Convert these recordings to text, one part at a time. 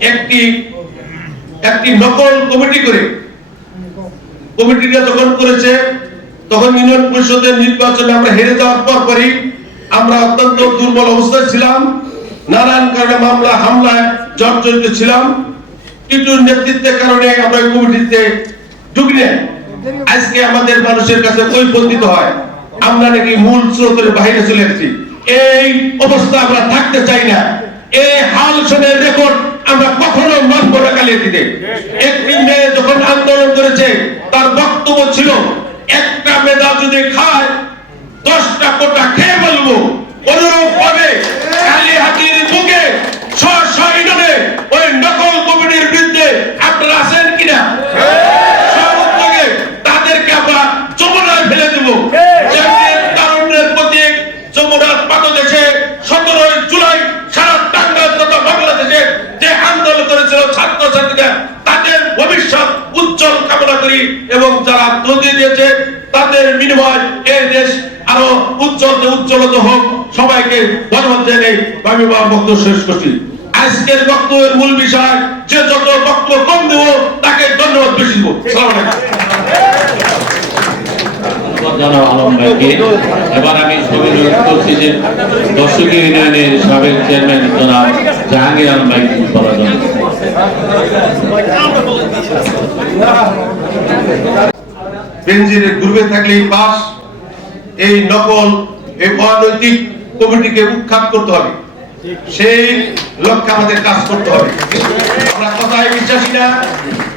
একটি একটি নকল কমিটি করে, কমিটিটা যখন করেছে, তখন ইউনিয়ন পরিষদের নির্বাচনে আমরা হেরে যাওয়ার পর পরই আমরা অত্যন্ত দুর্বল অবস্থায় ছিলাম। নানান কারণে মামলা, হামলায় জর্জরিত ছিলাম। টিটুর নেতৃত্বের কারণে আমরা ওই কমিটিতে ঢুকি আজকে আমাদের মানুষের কাছে কৈফন্দিত হয়। আমরা নাকি মূল স্রোতের বাইরে চলে এসেছি। এই অবস্থা আমরা থাকতে চাই না। এই হাল সনের রেকর্ড আমরা কখনো মানব না কালিয়ে দিতে। একটি মেয়ে যখন আন্দোলন করেছে তার বক্তব্য ছিল একটা মেধা যদি খায় দশটা কোটা খেয়ে বলব করি এবং যারা নদী দিয়েছে, তাদের বিনিময় এই দেশ আরও উজ্জ্বল উজ্জ্বলত হোক। সবাইকে ধন্যবাদ আমার বক্তব্য শেষ করছি। আজকের বক্তব্যের মূল বিষয়, যে যত বক্তব্য কম দেব, তাকে ধন্যবাদ বেশি দেবো। ভাইকে। জাহাঙ্গীর আলম ভাই কিছু বলার বেঞ্জিনের গ্রুপে থাকলেই পাস, এই নকল, এই অনৈতিক কমিটিকে উৎখাত করতে হবে। সেই লক্ষ্যে আমাদের কাজ করতে হবে। আমরা কথায় বিশ্বাসী না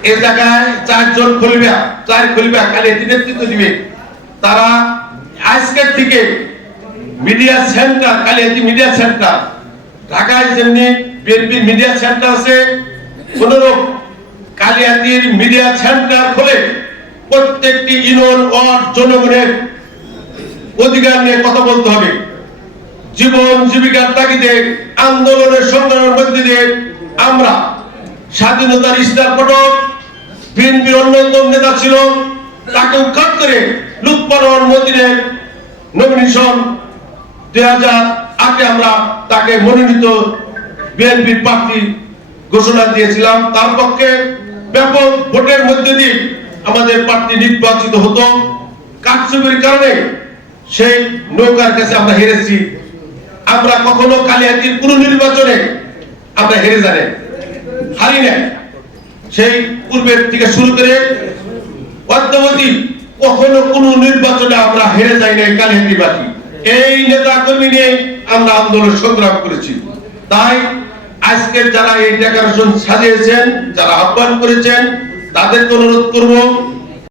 এই জায়গায় চারজন খলিফা, চার কালে এটি নেতৃত্ব দিবে। তারা আজকের থেকে মিডিয়া সেন্টার, কালে এটি মিডিয়া সেন্টার। ঢাকায় যেমনি বিএনপির মিডিয়া সেন্টার আছে অনুরূপ কালিয়াতির মিডিয়া সেন্টার খুলে প্রত্যেকটি ইউনিয়ন ওয়ার্ড জনগণের অধিকার নিয়ে কথা বলতে হবে। জীবন জীবিকার তাগিদে, আন্দোলনের সংগ্রামের মধ্যে দিয়ে আমরা স্বাধীনতার ইস্তার ফটক বিএনপির অন্যতম নেতা ছিল, তাকে উৎখাত করে লুৎপারওয়ার মদিনের নমিনেশন দুই হাজার আটে আমরা তাকে মনোনীত বিএনপির প্রার্থী ঘোষণা দিয়েছিলাম। তার পক্ষে ব্যাপক ভোটের মধ্যে দিয়ে আমাদের প্রার্থী নির্বাচিত হতো। কারচুপির কারণে সেই নৌকার কাছে আমরা হেরেছি। আমরা কখনো কালিয়াতির কোন নির্বাচনে আমরা হেরে জানে হারি নাই। সেই পূর্বের থেকে শুরু করে অদ্যাবধি কখনো কোন নির্বাচনে আমরা হেরে যাই নাই কালিহাতিবাসী এই নেতা কর্মী নিয়ে আমরা আন্দোলন সংগ্রাম করেছি। তাই আজকের যারা এই ডেকারেশন সাজিয়েছেন, যারা আহ্বান করেছেন তাদেরকে অনুরোধ করব